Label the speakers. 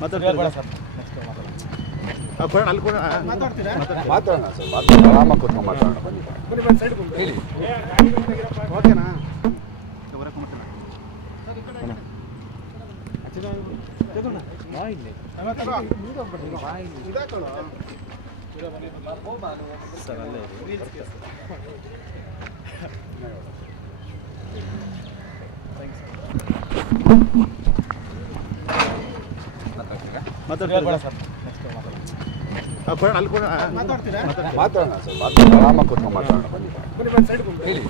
Speaker 1: ಮಾತಾಡೋಣ ಸರ್ ಮಾತಾಡೋಣ. ಆರಾಮಾಗಿ ಕೂತ್ಕೊಂಡು ಮಾತಾಡೋಣ ಬನ್ನಿ. ಹೇಳಿ. ಮಾತಾಡೋಣ ಸರ್ ಮಾತಾಡೋಣ ಆರಾಮಾಗಿ ಕೂತ್ಕೊಂಡು ಮಾತಾಡೋಣ ಬನ್ನಿ ಹೇಳಿ